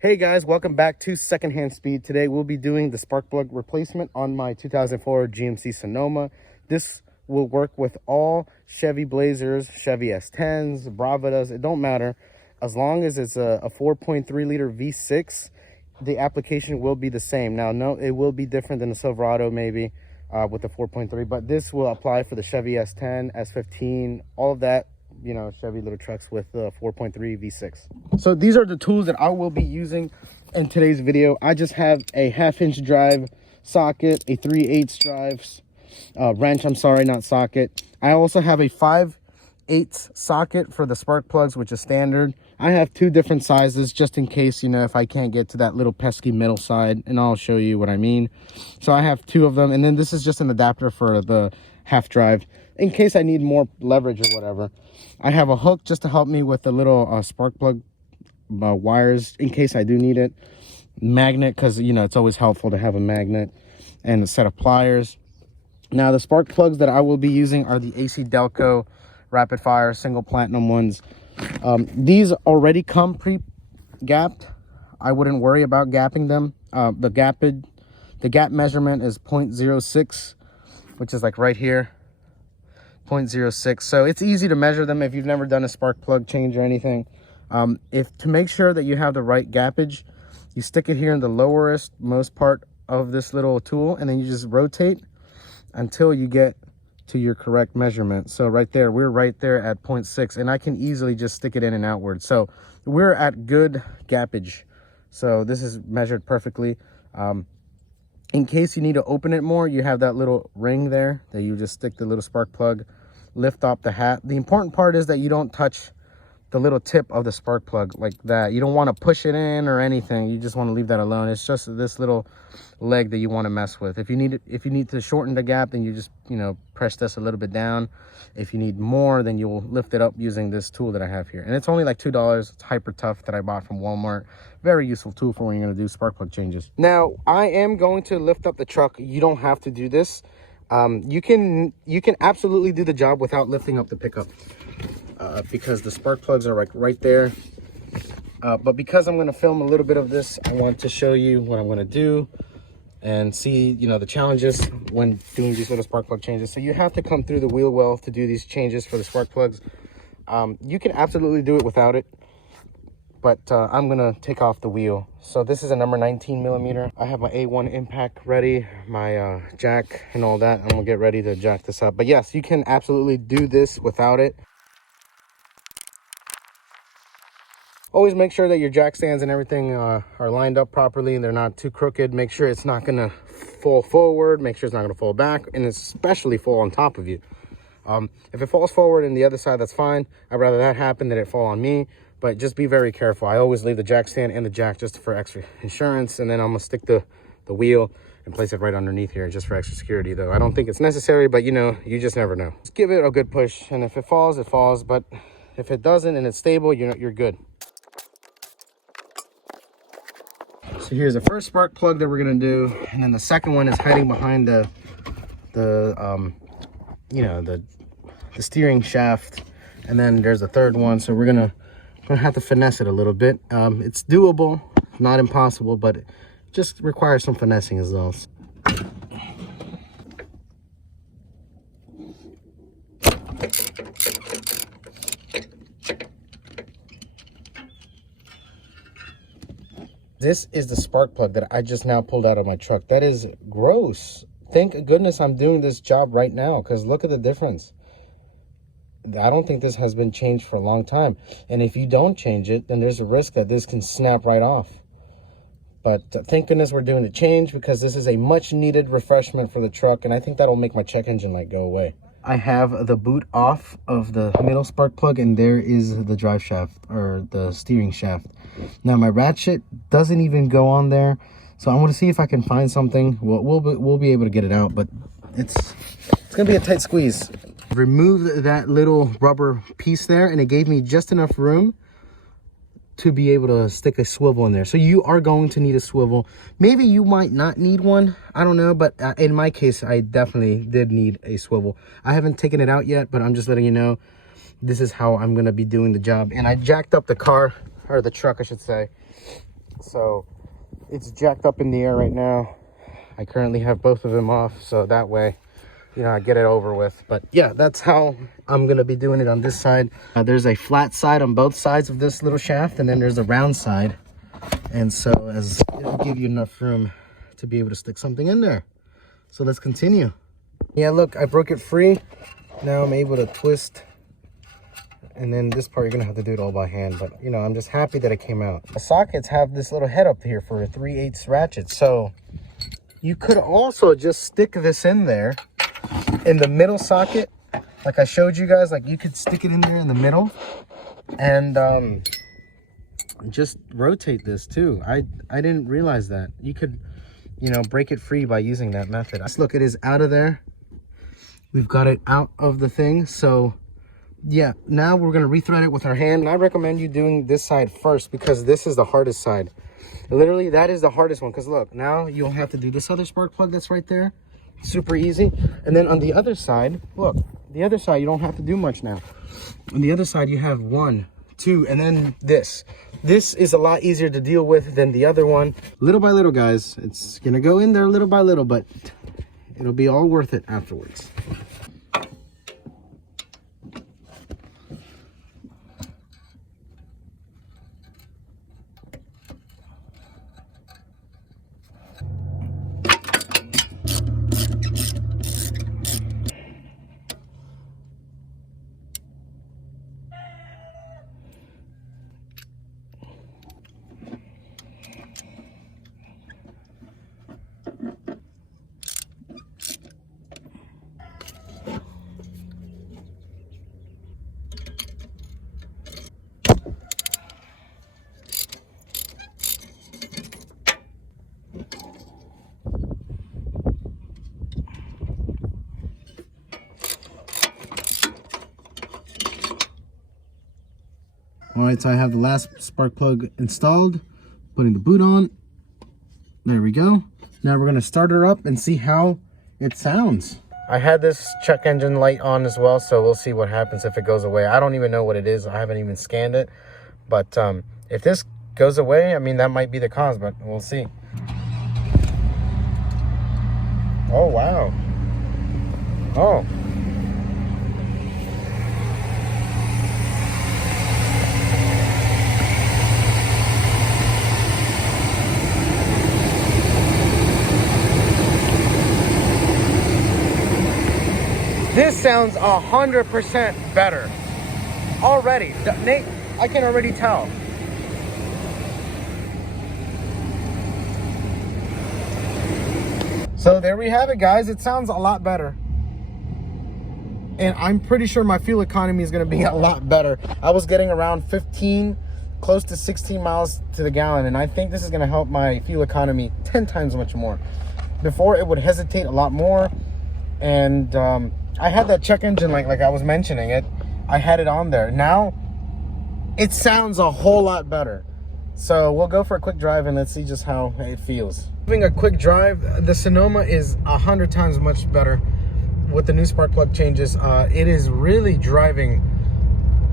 Hey guys, welcome back to Secondhand Speed. Today we'll be doing the spark plug replacement on my 2004 GMC Sonoma. This will work with all Chevy Blazers, Chevy S10s, Bravadas, it don't matter. As long as it's a 4.3 liter V6, the application will be the same. Now, no, it will be different than the Silverado maybe with the 4.3, but this will apply for the Chevy S10, S15, all of that. You know, Chevy little trucks with the 4.3 V6. So these are the tools that I will be using in today's video. I just have a 1/2-inch drive socket, a 3/8 drive wrench, I'm sorry, not socket. I also have a 5/8 socket for the spark plugs, which is standard. I have two different sizes just in case, you know, if I can't get to that little pesky middle side, and I'll show you what I mean. So I have two of them, and then this is just an adapter for the half drive in case I need more leverage or whatever. I have a hook just to help me with the little spark plug wires in case I do need it. Magnet, because, you know, it's always helpful to have a magnet, and a set of pliers. Now, the spark plugs that I will be using are the ACDelco rapid fire single platinum ones. These already come pre-gapped. I wouldn't worry about gapping them. The gap measurement is 0.06, which is like right here. 0.06, so it's easy to measure them if you've never done a spark plug change or anything. To make sure that you have the right gappage, you stick it here in the most part of this little tool, and then you just rotate until you get to your correct measurement. So right there, we're right there at 0.6, and I can easily just stick it in and outward. So we're at good gappage. So this is measured perfectly. In case you need to open it more, you have that little ring there that you just stick the little spark plug, lift off the hat. The important part is that you don't touch the little tip of the spark plug like that. You don't want to push it in or anything. You just want to leave that alone. It's just this little leg that you want to mess with. If you need to shorten the gap, then you just, you know, press this a little bit down. If you need more, then you'll lift it up using this tool that I have here. And it's only like $2. It's hyper tough that I bought from Walmart. Very useful tool for when you're going to do spark plug changes. Now, I am going to lift up the truck. You don't have to do this. You can absolutely do the job without lifting up the pickup because the spark plugs are like right there. But because I'm going to film a little bit of this, I want to show you what I'm going to do and see, you know, the challenges when doing these little spark plug changes. So you have to come through the wheel well to do these changes for the spark plugs. You can absolutely do it without it, but I'm gonna take off the wheel. So this is a number 19 millimeter. I have my A1 impact ready, my jack and all that. I'm gonna get ready to jack this up. But yes, you can absolutely do this without it. Always make sure that your jack stands and everything are lined up properly and they're not too crooked. Make sure it's not gonna fall forward. Make sure it's not gonna fall back, and especially fall on top of you. If it falls forward and the other side, that's fine. I'd rather that happen than it fall on me. But just be very careful. I always leave the jack stand and the jack just for extra insurance, and then I'm gonna stick the wheel and place it right underneath here just for extra security, though. I don't think it's necessary, but you know, you just never know. Just give it a good push, and if it falls, it falls. But if it doesn't and it's stable, you're good. So here's the first spark plug that we're gonna do, and then the second one is hiding behind the steering shaft, and then there's the third one. So we're gonna have to finesse it a little bit. It's doable, not impossible, but it just requires some finessing as well. This is the spark plug that I just now pulled out of my truck. That is gross. Thank goodness I'm doing this job right now, because look at the difference. I don't think this has been changed for a long time. And if you don't change it, then there's a risk that this can snap right off. But thank goodness we're doing the change, because this is a much needed refreshment for the truck. And I think that'll make my check engine light go away. I have the boot off of the middle spark plug, and there is the drive shaft, or the steering shaft. Now my ratchet doesn't even go on there. So I'm going to see if I can find something. We'll be able to get it out, but it's going to be a tight squeeze. Removed that little rubber piece there, and it gave me just enough room to be able to stick a swivel in there. So you are going to need a swivel. Maybe you might not need one, I don't know, but in my case, I definitely did need a swivel. I haven't taken it out yet, but I'm just letting you know this is how I'm going to be doing the job. And I jacked up the car, or the truck I should say, so it's jacked up in the air right now. I currently have both of them off, so that way, you know, I get it over with. But yeah, that's how I'm gonna be doing it on this side. There's a flat side on both sides of this little shaft, and then there's a round side. And so as it'll give you enough room to be able to stick something in there. So let's continue. Yeah, look, I broke it free. Now I'm able to twist. And then this part, you're gonna have to do it all by hand. But you know, I'm just happy that it came out. The sockets have this little head up here for a 3/8 ratchet. So you could also just stick this in there in the middle socket. Like I showed you guys, like you could stick it in there in the middle and just rotate this too. I didn't realize that. You could, you know, break it free by using that method. Let's look, it is out of there. We've got it out of the thing. So yeah, now we're gonna rethread it with our hand. And I recommend you doing this side first because this is the hardest side. Literally, that is the hardest one. Because look, now you'll have to do this other spark plug that's right there. Super easy. And then on the other side, look, the other side, you don't have to do much now. On the other side, you have 1, 2, and then this. This is a lot easier to deal with than the other one. Little by little, guys. It's gonna go in there little by little, but it'll be all worth it afterwards. All right, so I have the last spark plug installed, putting the boot on. There we go. Now we're gonna start her up and see how it sounds. I had this check engine light on as well, so we'll see what happens if it goes away. I don't even know what it is. I haven't even scanned it. But if this goes away, I mean, that might be the cause, but we'll see. Oh, wow. Oh. This sounds 100% better already. Nate, I can already tell. So there we have it, guys. It sounds a lot better. And I'm pretty sure my fuel economy is going to be a lot better. I was getting around 15, close to 16 miles to the gallon. And I think this is going to help my fuel economy 10 times much more. Before, it would hesitate a lot more. And I had that check engine, like I was mentioning it. I had it on there. Now, it sounds a whole lot better. So we'll go for a quick drive and let's see just how it feels. Having a quick drive, the Sonoma is 100 times much better with the new spark plug changes. It is really driving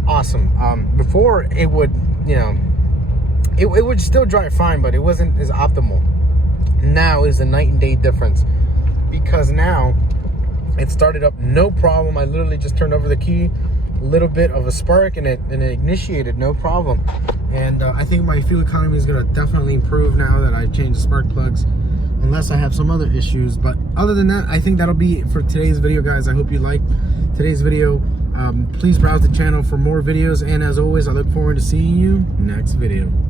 awesome. Before, it would, you know, it would still drive fine, but it wasn't as optimal. Now is a night and day difference because now it started up no problem. I literally just turned over the key, a little bit of a spark, and it initiated no problem. And I think my fuel economy is going to definitely improve now that I changed the spark plugs, unless I have some other issues. But other than that, I think that'll be it for today's video, guys. I hope you liked today's video. Please browse the channel for more videos, and as always, I look forward to seeing you next video.